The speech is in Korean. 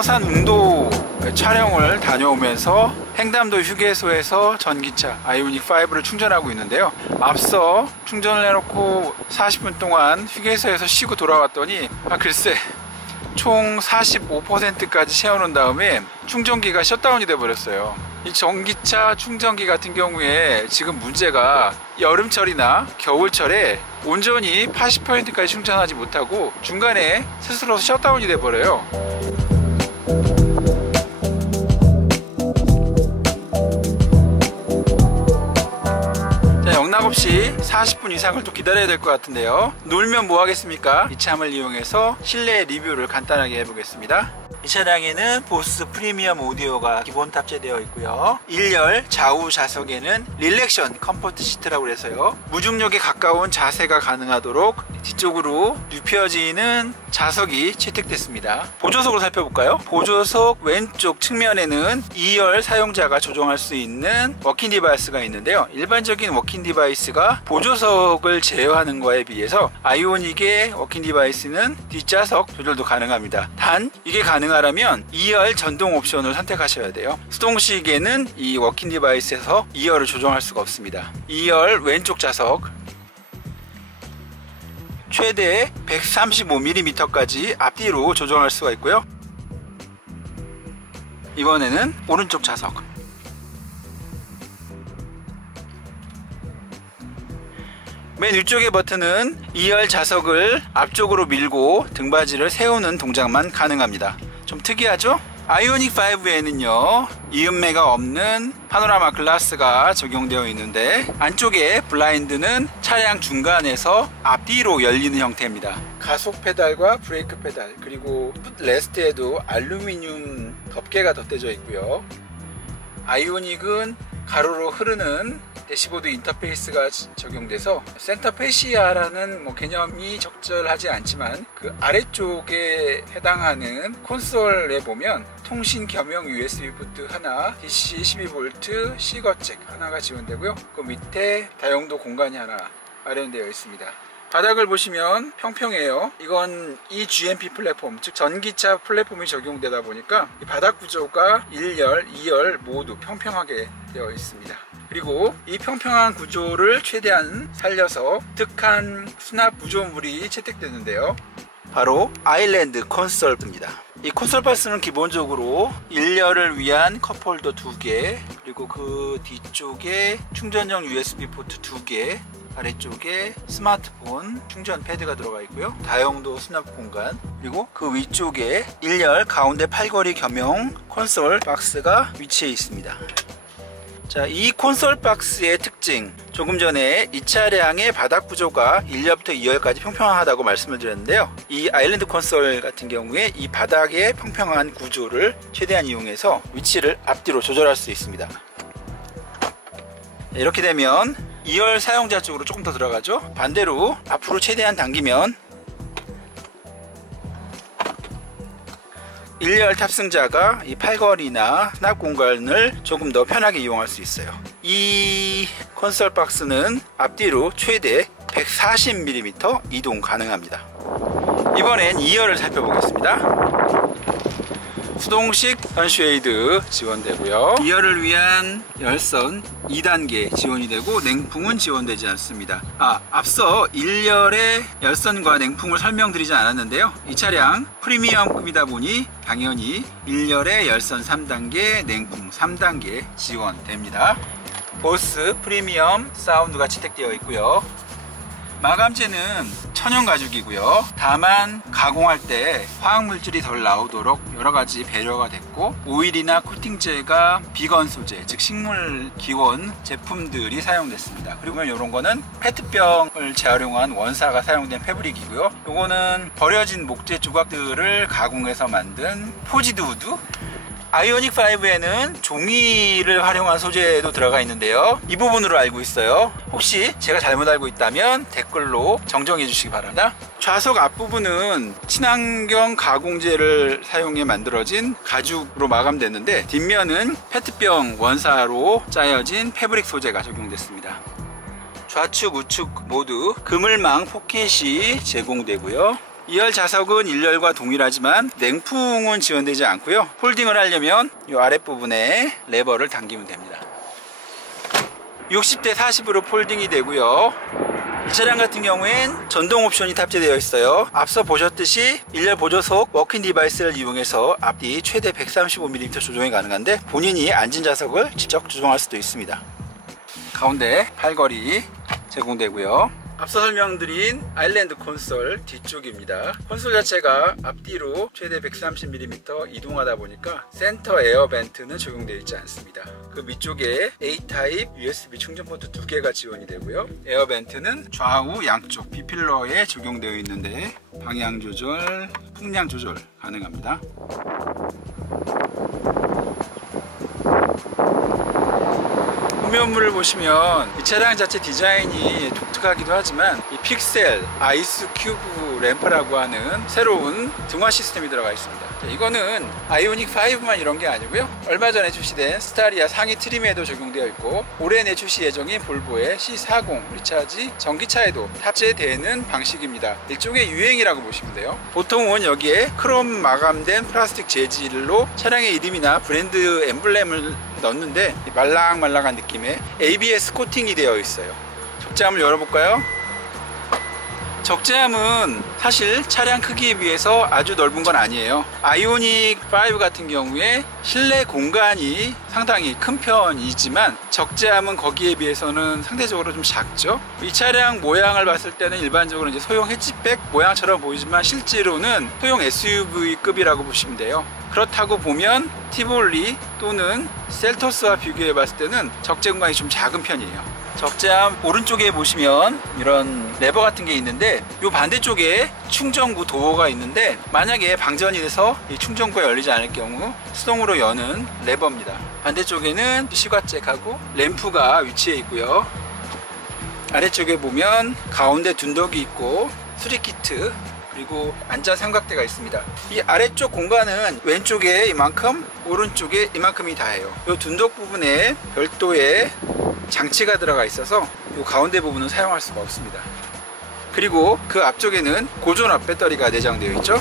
서산 웅도 촬영을 다녀오면서 횡담도 휴게소에서 전기차 아이오닉 5를 충전하고 있는데요. 앞서 충전을 해놓고 40분 동안 휴게소에서 쉬고 돌아왔더니 글쎄 총 45%까지 채워놓은 다음에 충전기가 셧다운이 돼 버렸어요. 이 전기차 충전기 같은 경우에 지금 문제가 여름철이나 겨울철에 온전히 80%까지 충전하지 못하고 중간에 스스로 셧다운이 돼 버려요. 영락없이 40분 이상을 또 기다려야 될 것 같은데요. 놀면 뭐 하겠습니까? 이참을 이용해서 실내 리뷰를 간단하게 해보겠습니다. 이 차량에는 보스 프리미엄 오디오가 기본 탑재되어 있고요. 1열 좌우 좌석에는 릴렉션 컴포트 시트라고 해서요, 무중력에 가까운 자세가 가능하도록 뒤쪽으로 눕혀지는 좌석이 채택됐습니다. 보조석으로 살펴볼까요? 보조석 왼쪽 측면에는 2열 사용자가 조정할 수 있는 워킹 디바이스가 있는데요. 일반적인 워킹 디바이스가 보조석을 제어하는 거에 비해서 아이오닉의 워킹 디바이스는 뒷좌석 조절도 가능합니다. 단 이게 가능하려면 2열 전동 옵션을 선택하셔야 돼요. 수동식에는 이 워킹 디바이스에서 2열을 조정할 수가 없습니다. 2열 왼쪽 좌석 최대 135mm까지 앞뒤로 조정할 수가 있고요. 이번에는 오른쪽 좌석 맨 위쪽의 버튼은 2열 좌석을 앞쪽으로 밀고 등받이를 세우는 동작만 가능합니다. 좀 특이하죠? 아이오닉 5에는요 이음매가 없는 파노라마 글라스가 적용되어 있는데 안쪽에 블라인드는 차량 중간에서 앞뒤로 열리는 형태입니다. 가속 페달과 브레이크 페달 그리고 풋레스트에도 알루미늄 덮개가 덧대져 있고요. 아이오닉은 가로로 흐르는 대시보드 인터페이스가 적용돼서 센터 페시아라는 개념이 적절하지 않지만 그 아래쪽에 해당하는 콘솔에 보면 통신 겸용 USB 포트 하나, DC 12V C거잭 하나가 지원되고요. 그 밑에 다용도 공간이 하나 마련되어 있습니다. 바닥을 보시면 평평해요. 이건 eGMP 플랫폼, 즉 전기차 플랫폼이 적용되다 보니까 이 바닥 구조가 1열, 2열 모두 평평하게 되어 있습니다. 그리고 이 평평한 구조를 최대한 살려서 특한 수납 구조물이 채택되는데요. 바로 아일랜드 콘솔입니다. 이 콘솔 박스는 기본적으로 1열을 위한 컵홀더 2개, 그리고 그 뒤쪽에 충전용 USB 포트 2개, 아래쪽에 스마트폰 충전 패드가 들어가 있고요. 다용도 수납 공간, 그리고 그 위쪽에 1열 가운데 팔걸이 겸용 콘솔 박스가 위치해 있습니다. 자, 이 콘솔 박스의 특징, 조금 전에 이 차량의 바닥 구조가 1열부터 2열까지 평평하다고 말씀을 드렸는데요. 이 아일랜드 콘솔 같은 경우에 이 바닥의 평평한 구조를 최대한 이용해서 위치를 앞뒤로 조절할 수 있습니다. 이렇게 되면 2열 사용자 쪽으로 조금 더 들어가죠. 반대로 앞으로 최대한 당기면 1열 탑승자가 이 팔걸이나 수납 공간을 조금 더 편하게 이용할 수 있어요. 이 콘솔 박스는 앞뒤로 최대 140mm 이동 가능합니다. 이번엔 2열을 살펴보겠습니다. 수동식 선쉐이드 지원되고요. 2열을 위한 열선 2단계 지원이 되고 냉풍은 지원되지 않습니다. 앞서 1열의 열선과 냉풍을 설명드리지 않았는데요. 이 차량 프리미엄급이다 보니 당연히 1열의 열선 3단계, 냉풍 3단계 지원됩니다. 보스 프리미엄 사운드가 채택되어 있고요. 마감재는 천연 가죽이고요. 다만 가공할 때 화학물질이 덜 나오도록 여러가지 배려가 됐고, 오일이나 코팅제가 비건 소재, 즉 식물 기원 제품들이 사용됐습니다. 그리고 이런 거는 페트병을 재활용한 원사가 사용된 패브릭이고요. 요거는 버려진 목재 조각들을 가공해서 만든 포지드 우드. 아이오닉 5에는 종이를 활용한 소재도 들어가 있는데요. 이 부분으로 알고 있어요. 혹시 제가 잘못 알고 있다면 댓글로 정정해 주시기 바랍니다. 좌석 앞부분은 친환경 가공재를 사용해 만들어진 가죽으로 마감됐는데, 뒷면은 페트병 원사로 짜여진 패브릭 소재가 적용됐습니다. 좌측 우측 모두 그물망 포켓이 제공되고요. 2열 좌석은 1열과 동일하지만 냉풍은 지원되지 않고요. 폴딩을 하려면 이 아랫부분에 레버를 당기면 됩니다. 60대 40으로 폴딩이 되고요. 이 차량 같은 경우엔 전동 옵션이 탑재되어 있어요. 앞서 보셨듯이 1열 보조석 워킹 디바이스를 이용해서 앞뒤 최대 135mm 조정이 가능한데 본인이 앉은 좌석을 직접 조정할 수도 있습니다. 가운데 팔걸이 제공되고요. 앞서 설명드린 아일랜드 콘솔 뒤쪽입니다. 콘솔 자체가 앞뒤로 최대 130mm 이동하다 보니까 센터 에어 벤트는 적용되어 있지 않습니다. 그 밑쪽에 A 타입 USB 충전 포트 2개가 지원이 되고요. 에어 벤트는 좌우 양쪽 B필러에 적용되어 있는데 방향 조절, 풍량 조절 가능합니다. 후면부를 보시면 이 차량 자체 디자인이 독특하기도 하지만 이 픽셀 아이스 큐브 램프라고 하는 새로운 등화 시스템이 들어가 있습니다. 이거는 아이오닉 5만 이런 게 아니고요. 얼마 전에 출시된 스타리아 상위 트림에도 적용되어 있고 올해 내출시 예정인 볼보의 C40 리차지 전기차에도 탑재되는 방식입니다. 일종의 유행이라고 보시면 돼요. 보통은 여기에 크롬 마감된 플라스틱 재질로 차량의 이름이나 브랜드 엠블렘을 넣는데 말랑말랑한 느낌의 ABS 코팅이 되어 있어요. 적재함을 열어볼까요? 적재함은 사실 차량 크기에 비해서 아주 넓은 건 아니에요. 아이오닉 5 같은 경우에 실내 공간이 상당히 큰 편이지만 적재함은 거기에 비해서는 상대적으로 좀 작죠. 이 차량 모양을 봤을 때는 일반적으로 이제 소형 해치백 모양처럼 보이지만 실제로는 소형 SUV급이라고 보시면 돼요. 그렇다고 보면 티볼리 또는 셀토스와 비교해 봤을 때는 적재 공간이 좀 작은 편이에요. 적재함 오른쪽에 보시면 이런 레버 같은 게 있는데 이 반대쪽에 충전구 도어가 있는데 만약에 방전이 돼서 이 충전구가 열리지 않을 경우 수동으로 여는 레버입니다. 반대쪽에는 시과잭하고 램프가 위치해 있고요. 아래쪽에 보면 가운데 둔덕이 있고 수리키트 그리고 안전 삼각대가 있습니다. 이 아래쪽 공간은 왼쪽에 이만큼 오른쪽에 이만큼이 다예요. 이 둔덕 부분에 별도의 장치가 들어가 있어서 이 가운데 부분은 사용할 수가 없습니다. 그리고 그 앞쪽에는 고전압 배터리가 내장되어 있죠.